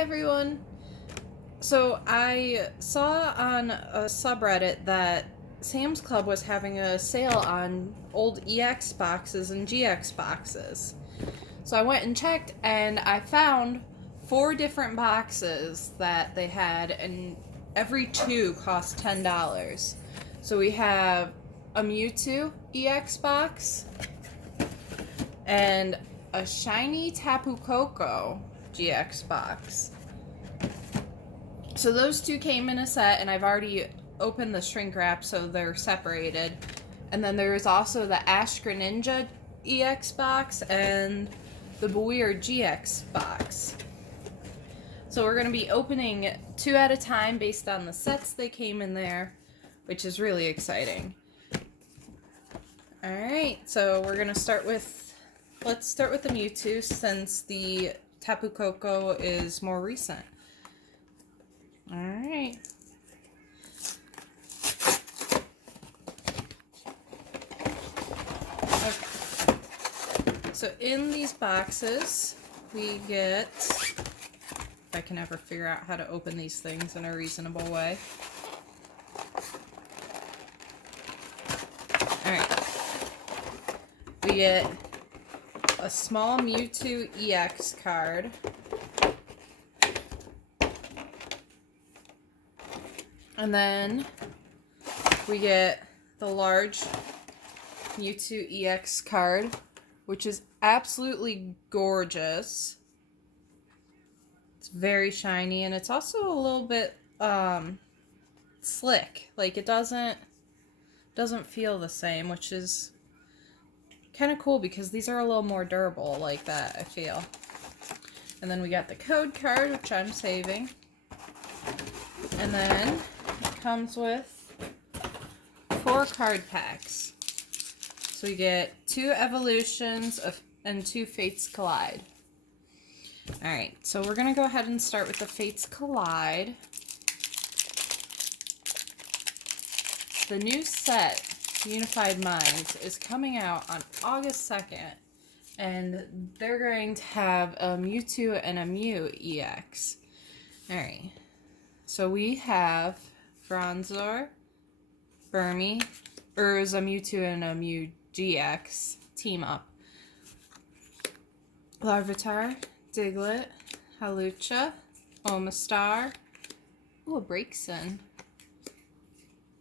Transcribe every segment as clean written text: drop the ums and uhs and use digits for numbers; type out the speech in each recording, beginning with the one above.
everyone! So I saw on a subreddit that Sam's Club was having a sale on old EX boxes and GX boxes. So I went and checked and I found 4 different boxes that they had, and every 2 cost $10. So we have a Mewtwo EX box and a shiny Tapu Koko GX box. So those 2 came in a set, and I've already opened the shrink wrap, so they're separated. And then there is also the Ash Greninja EX box and the Buir GX box. So we're going to be opening 2 at a time based on the sets they came in there, which is really exciting. Alright, so we're going to start with, let's start with the Mewtwo since the Tapu Koko is more recent. Alright. Okay. So in these boxes, we get, if I can ever figure out how to open these things in a reasonable way. Alright. We get a small Mewtwo EX card. And then we get the large Mewtwo EX card, which is absolutely gorgeous. It's very shiny, and it's also a little bit slick. Like, it doesn't feel the same, which is kind of cool because these are a little more durable like that, I feel. And then we got the code card, which I'm saving. And then it comes with 4 card packs. So we get 2 Evolutions and 2 Fates Collide. Alright, so we're going to go ahead and start with the Fates Collide. The new set, Unified Minds, is coming out on August 2nd. And they're going to have a Mewtwo and a Mew EX. Alright. So we have Bronzor, Burmy, Urza, Mewtwo, and a Mew GX team up. Larvitar, Diglett, Hawlucha, Omastar, ooh, a Braixen,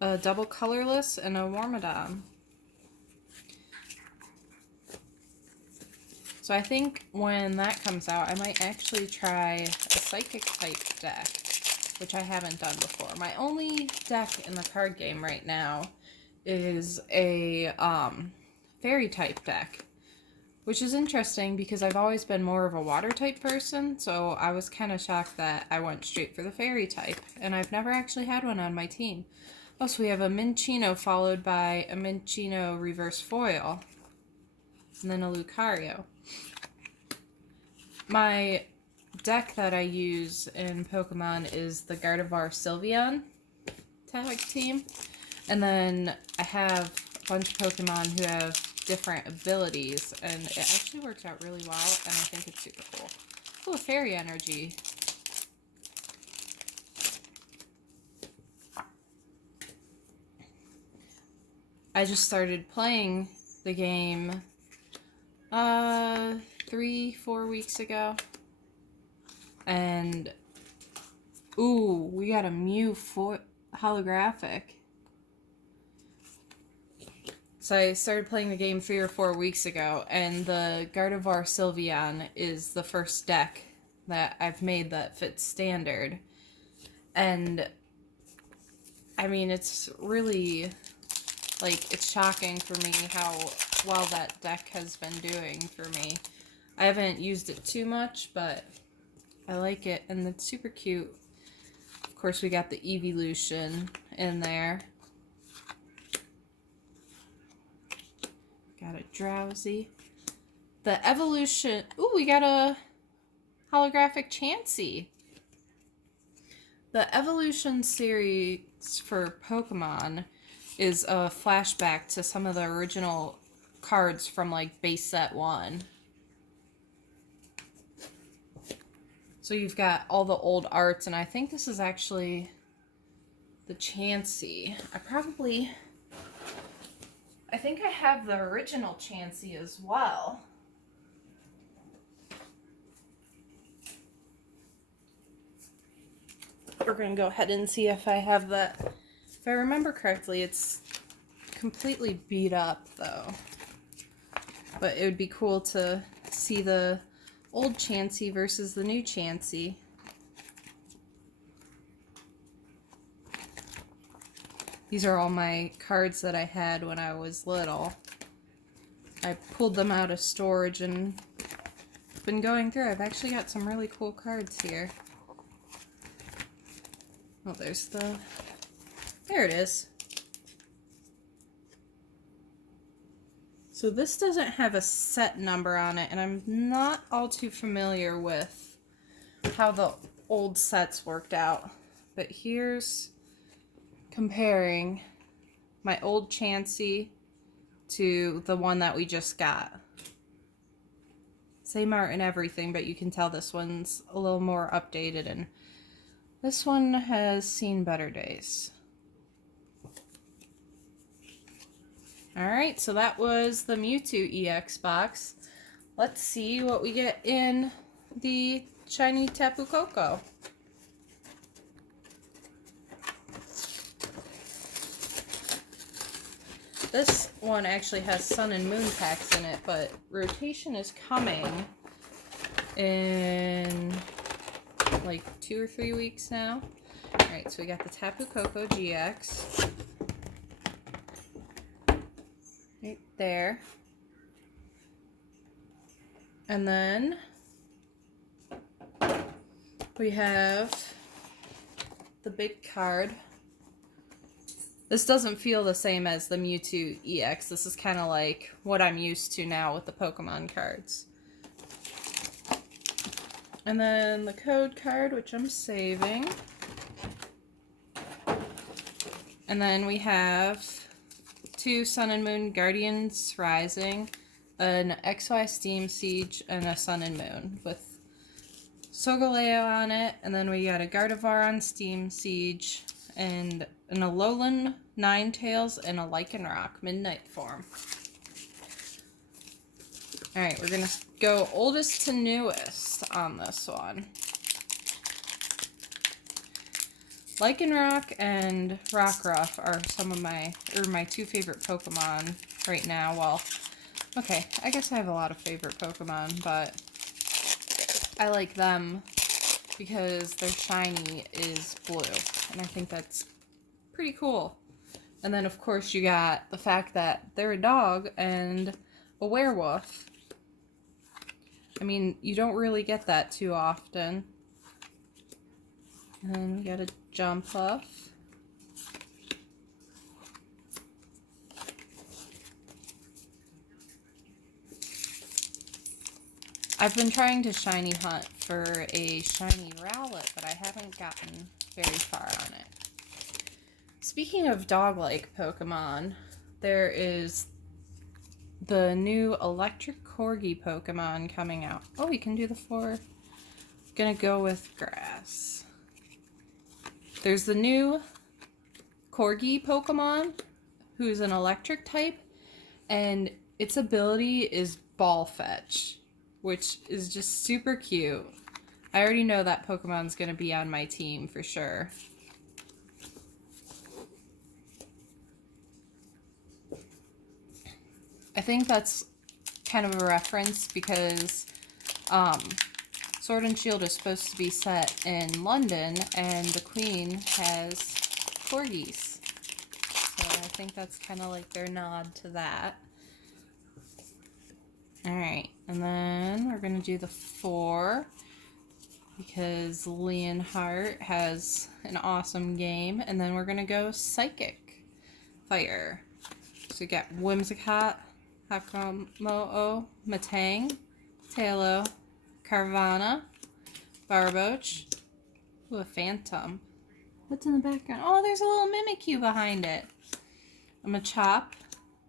a double colorless, and a Wormadam. So I think when that comes out, I might actually try a Psychic type deck, which I haven't done before. My only deck in the card game right now is a Fairy type deck, which is interesting because I've always been more of a Water type person, so I was kind of shocked that I went straight for the Fairy type, and I've never actually had one on my team. Also, we have a Minccino followed by a Minccino reverse foil, and then a Lucario. My deck that I use in Pokemon is the Gardevoir Sylveon tag team, and then I have a bunch of Pokemon who have different abilities, and it actually works out really well, and I think it's super cool. Oh, Fairy Energy. I just started playing the game 3-4 weeks ago. And, ooh, we got a Mew holographic. So I started playing the game 3 or 4 weeks ago, and the Gardevoir Sylveon is the first deck that I've made that fits standard. And, I mean, it's really, like, it's shocking for me how well that deck has been doing for me. I haven't used it too much, but I like it, and it's super cute. Of course, we got the Evolution in there. Got a Drowsy. The Evolution... Ooh, we got a holographic Chansey. The Evolution series for Pokemon is a flashback to some of the original cards from, like, base set 1. So you've got all the old arts, and I think this is actually the Chansey. I think I have the original Chansey as well. We're going to go ahead and see if I have that. If I remember correctly, it's completely beat up though. But it would be cool to see the old Chansey versus the new Chansey. These are all my cards that I had when I was little. I pulled them out of storage and been going through. I've actually got some really cool cards here. Oh, there it is. So this doesn't have a set number on it, and I'm not all too familiar with how the old sets worked out. But here's comparing my old Chansey to the one that we just got. Same art and everything, but you can tell this one's a little more updated, and this one has seen better days. Alright, so that was the Mewtwo EX box. Let's see what we get in the shiny Tapu Koko. This one actually has Sun and Moon packs in it, but rotation is coming in like 2 or 3 weeks now. Alright, so we got the Tapu Koko GX. Right there. And then we have the big card. This doesn't feel the same as the Mewtwo EX. This is kind of like what I'm used to now with the Pokemon cards. And then the code card, which I'm saving. And then we have 2 Sun and Moon Guardians Rising, an XY Steam Siege, and a Sun and Moon with Solgaleo on it. And then we got a Gardevoir on Steam Siege, and an Alolan Ninetales, and a Lycanroc Midnight form. Alright, we're going to go oldest to newest on this one. Lycanroc and Rockruff are some of my 2 favorite Pokemon right now. Well, okay, I guess I have a lot of favorite Pokemon, but I like them because their shiny is blue, and I think that's pretty cool. And then, of course, you got the fact that they're a dog and a werewolf. I mean, you don't really get that too often. And then we got a Jumpluff. I've been trying to shiny hunt for a shiny Rowlet, but I haven't gotten very far on it. Speaking of dog-like Pokemon, there is the new Electric Corgi Pokemon coming out. Oh, we can do the 4. Gonna go with grass. There's the new Corgi Pokemon, who's an electric type, and its ability is Ball Fetch, which is just super cute. I already know that Pokemon's gonna be on my team for sure. I think that's kind of a reference because Sword and Shield is supposed to be set in London, and the Queen has corgis. So I think that's kind of like their nod to that. Alright, and then we're going to do the 4 because Leonhart has an awesome game. And then we're going to go Psychic Fire. So we got Whimsicott, Hakamo'o, Matang, Tailo, Carvana, Barboach. Ooh, a Phantom. What's in the background? Oh, there's a little Mimikyu behind it. A Machop,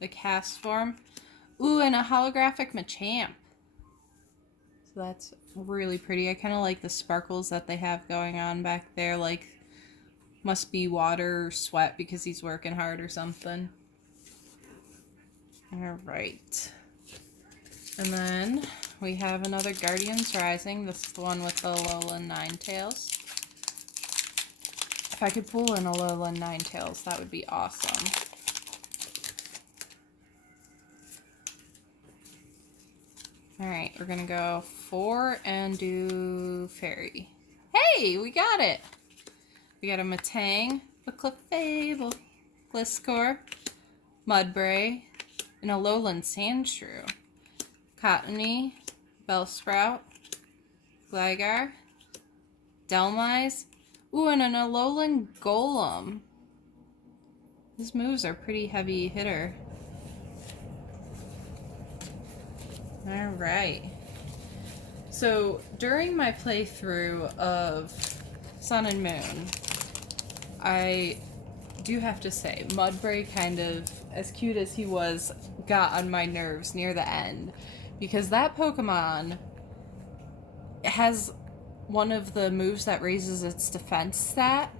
the cast form. Ooh, and a holographic Machamp. So that's really pretty. I kind of like the sparkles that they have going on back there, like must be water or sweat because he's working hard or something. All right. And then we have another Guardians Rising. This is the one with the Alolan Ninetales. If I could pull in Alolan Ninetales, that would be awesome. Alright, we're gonna go 4 and do Fairy. Hey, we got it! We got a Matang, a Clefable, Gliscor, Mudbray, an Alolan Sandshrew, Cottony, Bellsprout, Gligar, Delmise, ooh, and an Alolan Golem. His moves are pretty heavy hitter. Alright. So, during my playthrough of Sun and Moon, I do have to say, Mudbray kind of, as cute as he was, got on my nerves near the end. Because that Pokemon has one of the moves that raises its defense stat.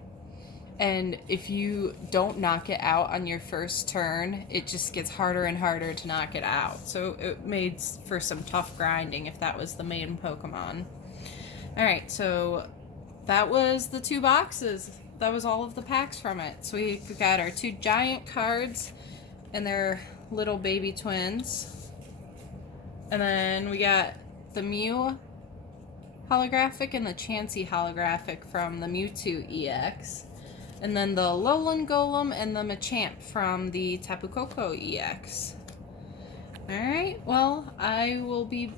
And if you don't knock it out on your first turn, it just gets harder and harder to knock it out. So it made for some tough grinding if that was the main Pokemon. Alright, so that was the 2 boxes. That was all of the packs from it. So we got our 2 giant cards and their little baby twins. And then we got the Mew holographic and the Chansey holographic from the Mewtwo EX. And then the Alolan Golem and the Machamp from the Tapu Koko EX. Alright, well, I will be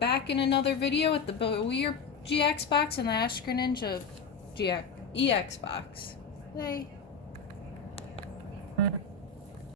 back in another video with the Weird GX box and the Ash Greninja GX EX box. Bye.